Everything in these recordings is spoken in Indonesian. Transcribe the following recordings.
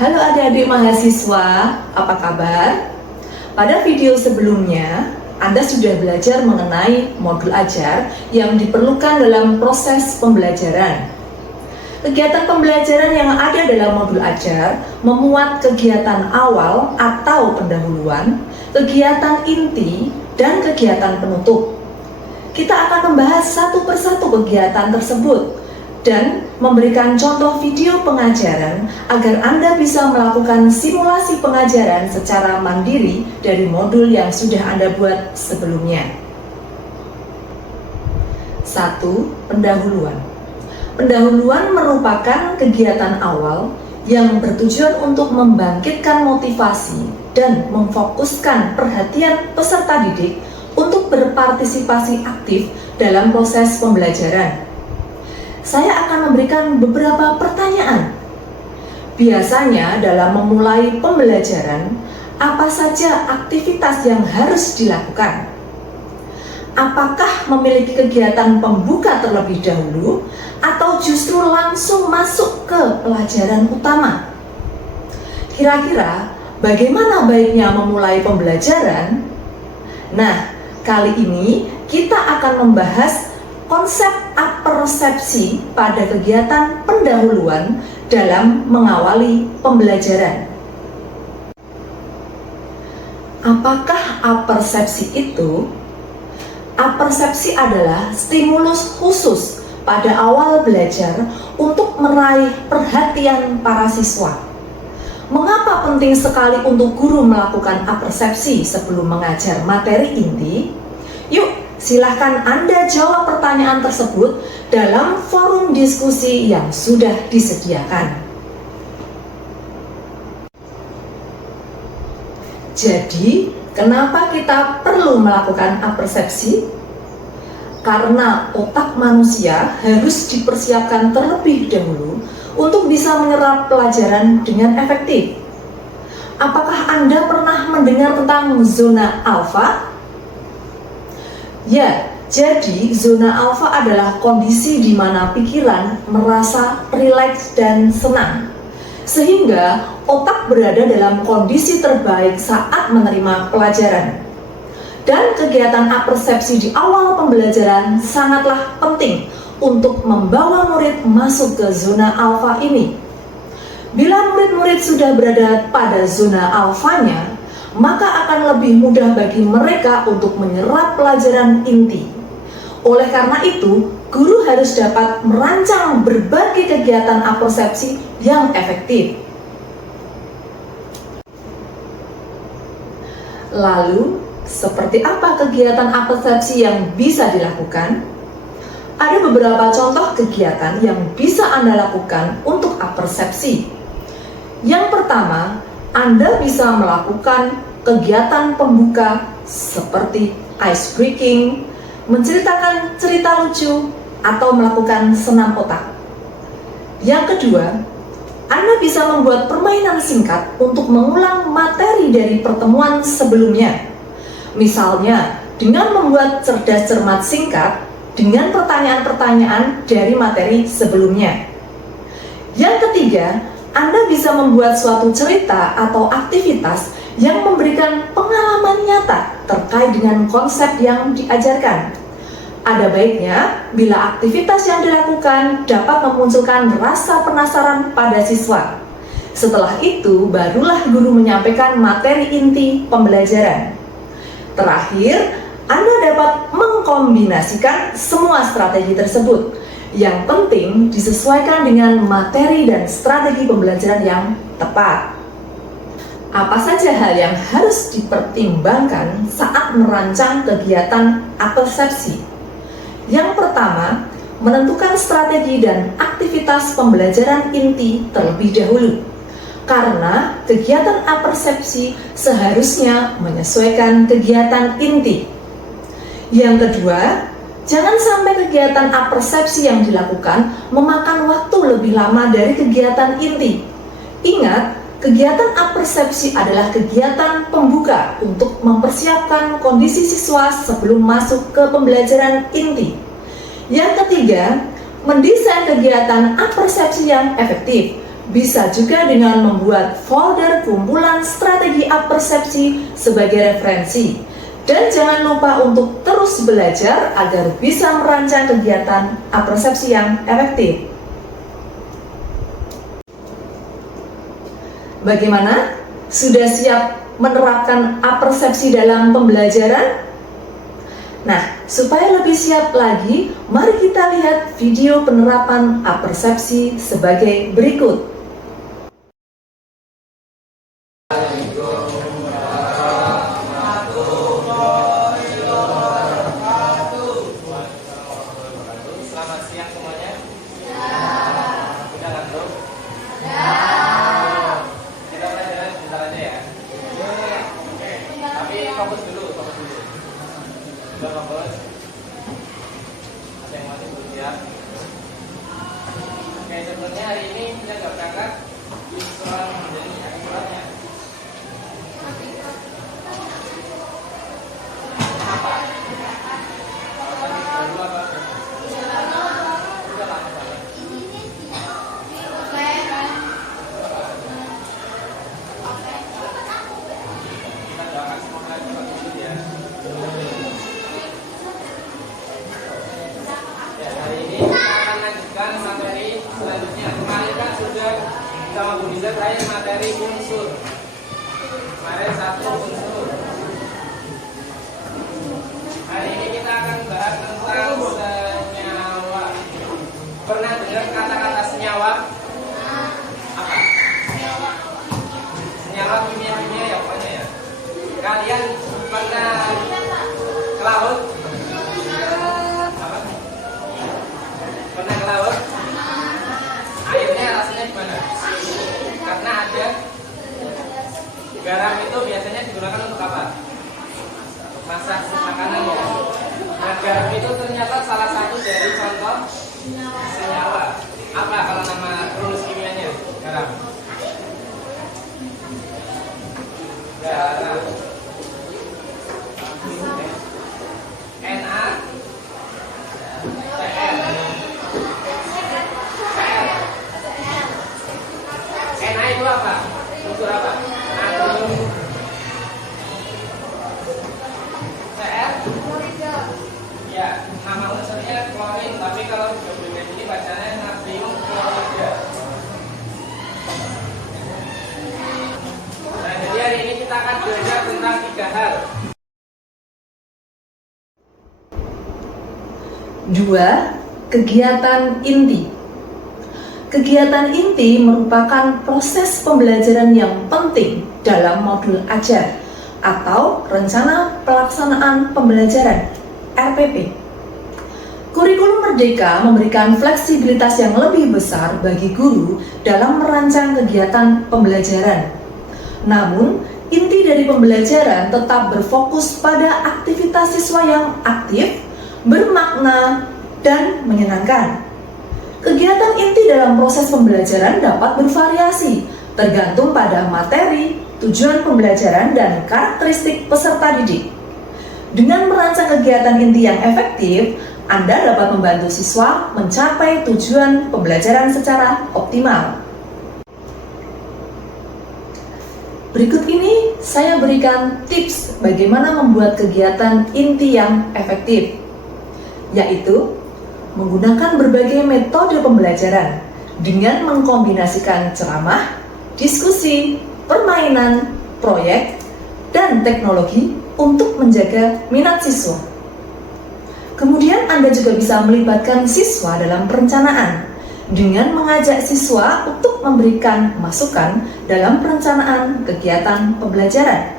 Halo adik-adik mahasiswa, apa kabar? Pada video sebelumnya, Anda sudah belajar mengenai modul ajar yang diperlukan dalam proses pembelajaran. Kegiatan pembelajaran yang ada dalam modul ajar memuat kegiatan awal atau pendahuluan, kegiatan inti, dan kegiatan penutup. Kita akan membahas satu persatu kegiatan tersebut dan memberikan contoh video pengajaran agar Anda bisa melakukan simulasi pengajaran secara mandiri dari modul yang sudah Anda buat sebelumnya. 1. Pendahuluan. Pendahuluan merupakan kegiatan awal yang bertujuan untuk membangkitkan motivasi dan memfokuskan perhatian peserta didik untuk berpartisipasi aktif dalam proses pembelajaran. Saya akan memberikan beberapa pertanyaan. Biasanya dalam memulai pembelajaran, apa saja aktivitas yang harus dilakukan? Apakah memiliki kegiatan pembuka terlebih dahulu atau justru langsung masuk ke pelajaran utama? Kira-kira bagaimana baiknya memulai pembelajaran? Nah, kali ini kita akan membahas konsep apersepsi pada kegiatan pendahuluan dalam mengawali pembelajaran. Apakah apersepsi itu? Apersepsi adalah stimulus khusus pada awal belajar untuk meraih perhatian para siswa. Mengapa penting sekali untuk guru melakukan apersepsi sebelum mengajar materi inti? Yuk, silahkan Anda jawab pertanyaan tersebut dalam forum diskusi yang sudah disediakan. Jadi, kenapa kita perlu melakukan apersepsi? Karena otak manusia harus dipersiapkan terlebih dahulu untuk bisa menyerap pelajaran dengan efektif. Apakah Anda pernah mendengar tentang zona alfa? Ya, jadi zona alfa adalah kondisi di mana pikiran merasa rileks dan senang, sehingga otak berada dalam kondisi terbaik saat menerima pelajaran. Dan kegiatan apersepsi di awal pembelajaran sangatlah penting untuk membawa murid masuk ke zona alfa ini. Bila murid-murid sudah berada pada zona alfanya, maka akan lebih mudah bagi mereka untuk menyerap pelajaran inti. Oleh karena itu, guru harus dapat merancang berbagai kegiatan apersepsi yang efektif. Lalu, seperti apa kegiatan apersepsi yang bisa dilakukan? Ada beberapa contoh kegiatan yang bisa Anda lakukan untuk apersepsi. Yang pertama, Anda bisa melakukan kegiatan pembuka seperti ice breaking, menceritakan cerita lucu, atau melakukan senam otak. Yang kedua, Anda bisa membuat permainan singkat untuk mengulang materi dari pertemuan sebelumnya. Misalnya, dengan membuat cerdas cermat singkat dengan pertanyaan-pertanyaan dari materi sebelumnya. Yang ketiga, Anda bisa membuat suatu cerita atau aktivitas yang memberikan pengalaman nyata terkait dengan konsep yang diajarkan. Ada baiknya bila aktivitas yang dilakukan dapat memunculkan rasa penasaran pada siswa. Setelah itu, barulah guru menyampaikan materi inti pembelajaran. Terakhir, Anda dapat mengkombinasikan semua strategi tersebut. Yang penting disesuaikan dengan materi dan strategi pembelajaran yang tepat. Apa saja hal yang harus dipertimbangkan saat merancang kegiatan apersepsi? Yang pertama, menentukan strategi dan aktivitas pembelajaran inti terlebih dahulu. Karena kegiatan apersepsi seharusnya menyesuaikan kegiatan inti. Yang kedua, jangan sampai kegiatan apersepsi yang dilakukan memakan waktu lebih lama dari kegiatan inti. Ingat, kegiatan apersepsi adalah kegiatan pembuka untuk mempersiapkan kondisi siswa sebelum masuk ke pembelajaran inti. Yang ketiga, mendesain kegiatan apersepsi yang efektif Bisa juga dengan membuat folder kumpulan strategi apersepsi sebagai referensi. Dan jangan lupa untuk terus belajar agar bisa merancang kegiatan apersepsi yang efektif. Bagaimana? Sudah siap menerapkan apersepsi dalam pembelajaran? Nah, supaya lebih siap lagi, mari kita lihat video penerapan apersepsi sebagai berikut. Selamat siang semuanya. Udah ngantuk? Kita belajar sebentar aja ya. Oke. Tapi fokus dulu. Udah fokus. Ada yang masih belum siap? Oke, sebelumnya hari ini kita nggak berangkat. Soal menjadi akibatnya. Apa? Dulu apa? Udah lama banget. Kita doakan semoga cepat sembuh ya. Ya, hari ini kita akan lanjutkan materi selanjutnya. Kemarin kan sudah sama Bu Diza terakhir materi unsur. Kemarin 1 unsur. Hari ini kita akan bahas tentang senyawa. Pernah dengar kata-kata senyawa? Apa? Senyawa kimia ya pokoknya ya. Kalian pernah ke laut? Apa? Pernah ke laut? Airnya rasanya gimana? Karena ada garam itu biasanya digunakan untuk apa? Masak makanan ya. Nah, garam itu ternyata salah satu dari contoh senyawa. Apa kalau nama rumus kimianya? Garam. Garam. Na Cl. Na itu apa? Unsur apa? Natrium. Cl. Ya, nama unsurnya klorin, tapi kalau di dokumen ini bacanya natrium klorida. Nah, jadi hari ini kita akan belajar tentang 3 hal. 2. Kegiatan inti. Kegiatan inti merupakan proses pembelajaran yang penting dalam modul ajar atau rencana pelaksanaan pembelajaran RPP. Kurikulum Merdeka memberikan fleksibilitas yang lebih besar bagi guru dalam merancang kegiatan pembelajaran. Namun, inti dari pembelajaran tetap berfokus pada aktivitas siswa yang aktif, bermakna, dan menyenangkan. Kegiatan inti dalam proses pembelajaran dapat bervariasi, tergantung pada materi, tujuan pembelajaran, dan karakteristik peserta didik. Dengan merancang kegiatan inti yang efektif, Anda dapat membantu siswa mencapai tujuan pembelajaran secara optimal. Berikut ini saya berikan tips bagaimana membuat kegiatan inti yang efektif, yaitu menggunakan berbagai metode pembelajaran dengan mengkombinasikan ceramah, diskusi, permainan, proyek, dan teknologi untuk menjaga minat siswa. Kemudian Anda juga bisa melibatkan siswa dalam perencanaan dengan mengajak siswa untuk memberikan masukan dalam perencanaan kegiatan pembelajaran.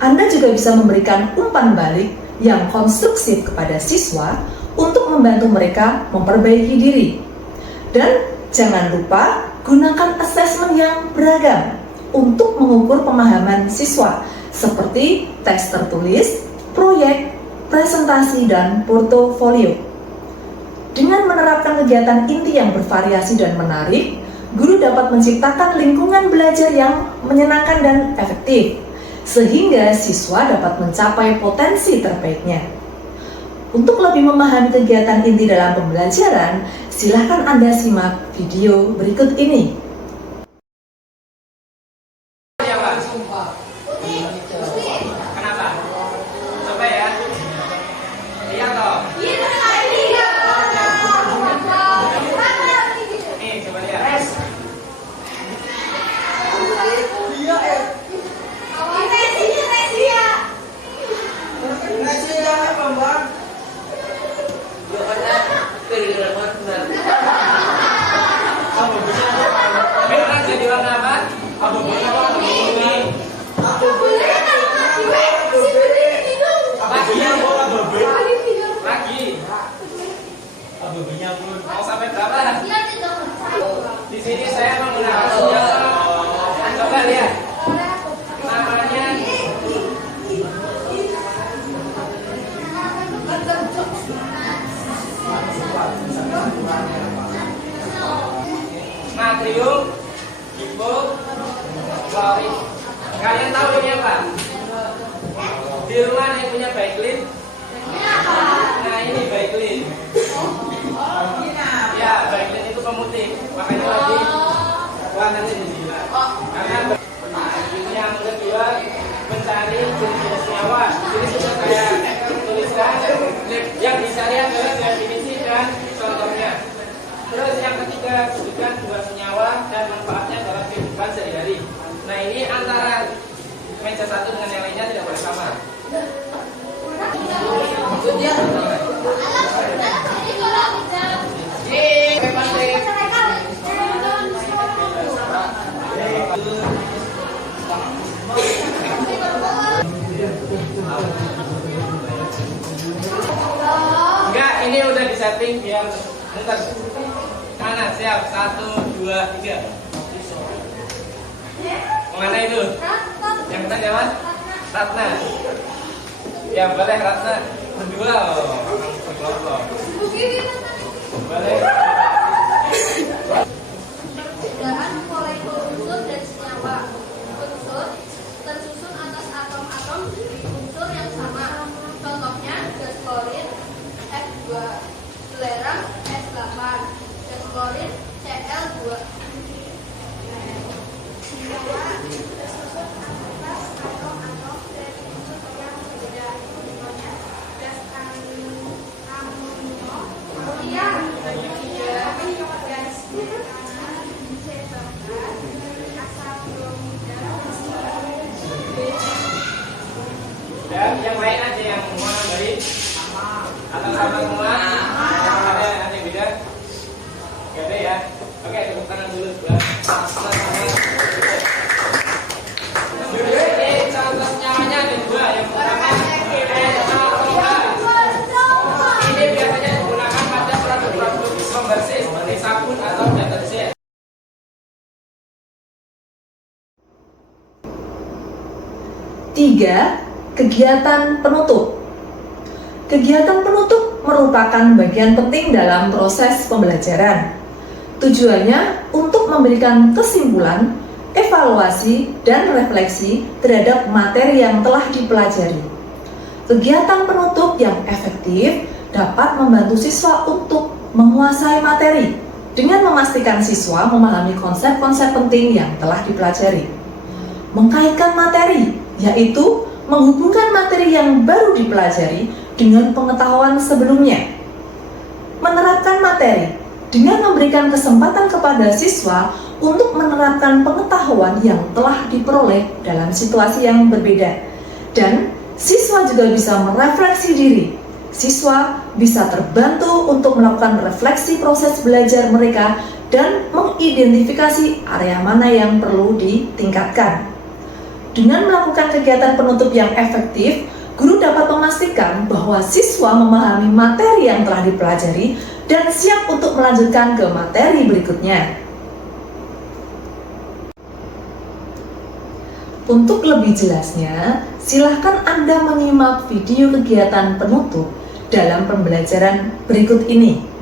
Anda juga bisa memberikan umpan balik yang konstruktif kepada siswa untuk membantu mereka memperbaiki diri. Dan jangan lupa gunakan asesmen yang beragam untuk mengukur pemahaman siswa seperti tes tertulis, proyek, presentasi, dan portofolio. Dengan menerapkan kegiatan inti yang bervariasi dan menarik, guru dapat menciptakan lingkungan belajar yang menyenangkan dan efektif, sehingga siswa dapat mencapai potensi terbaiknya. Untuk lebih memahami kegiatan inti dalam pembelajaran, silakan Anda simak video berikut ini. Kalian tahu ini apa? Di rumah yang punya Baiklin? Nah ini Baiklin. Ya, Baiklin itu pemutih. Makanya lagi warnanya di sini. Karena yang kedua mencari jenis senyawa. Jadi sudah saya tuliskan. Yang dicari adalah definisi dan contohnya. Terus yang ketiga sebutkan dua senyawa dan manfaatnya dalam kehidupan sehari-hari. Nah ini antara meja satu dengan yang lainnya tidak boleh sama. Enggak, ini udah di setting biar bentar. Mana siap? 1, 2, 3. Mana itu? Yang mana siapa? Ratna. Ya boleh Ratna. Berdua. Boleh. Perbedaan molekul unsur dan senyawa. Unsur tersusun atas atom-atom unsur yang sama. Contohnya gas klorin F2, belerang S8, gas klorin Cl2. Senyawa tersusun atas atom-atom dari unsur yang berbeda. Contohnya gas amonio, kemudian gas Dan yang lain aja yang semua baik atau sama semua? Ada yang beda? Beda ya. Oke, tepuk tangan dulu buat ini contoh senyawanya ada dua. Yang pertama ini biasanya digunakan pada produk-produk pembersih seperti sabun atau deterjen. Tiga, kegiatan penutup. Kegiatan penutup merupakan bagian penting dalam proses pembelajaran. Tujuannya untuk memberikan kesimpulan, evaluasi, dan refleksi terhadap materi yang telah dipelajari. Kegiatan penutup yang efektif dapat membantu siswa untuk menguasai materi dengan memastikan siswa memahami konsep-konsep penting yang telah dipelajari. Mengkaitkan materi, yaitu menghubungkan materi yang baru dipelajari dengan pengetahuan sebelumnya. Menerapkan materi dengan memberikan kesempatan kepada siswa untuk menerapkan pengetahuan yang telah diperoleh dalam situasi yang berbeda. Dan siswa juga bisa merefleksi diri. Siswa bisa terbantu untuk melakukan refleksi proses belajar mereka dan mengidentifikasi area mana yang perlu ditingkatkan. Dengan melakukan kegiatan penutup yang efektif, guru dapat memastikan bahwa siswa memahami materi yang telah dipelajari dan siap untuk melanjutkan ke materi berikutnya. Untuk lebih jelasnya, silahkan Anda menyimak video kegiatan penutup dalam pembelajaran berikut ini.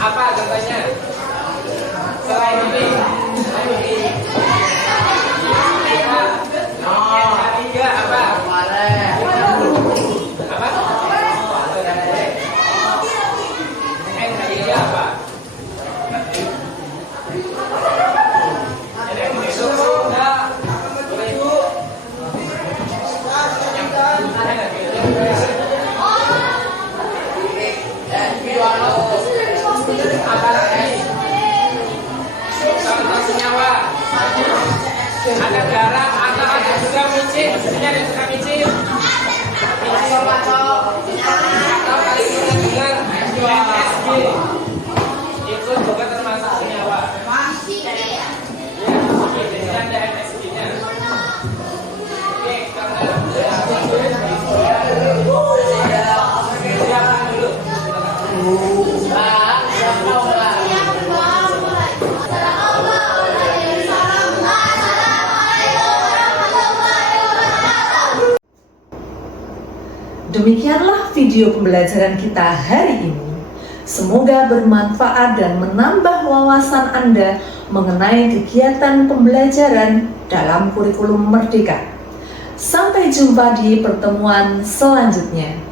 Apa contohnya? Selain ini, yang ketiga apa? Yang ketiga apa? Contoh senyawa ada garam atau ada juga micin. Ini ada juga micin. Atau kalian pernah dengar MSG, itu juga termasuk senyawa. Ya, jadi ada MSG-nya. Oke, karena siapkan dulu. Demikianlah video pembelajaran kita hari ini. Semoga bermanfaat dan menambah wawasan Anda mengenai kegiatan pembelajaran dalam kurikulum Merdeka. Sampai jumpa di pertemuan selanjutnya.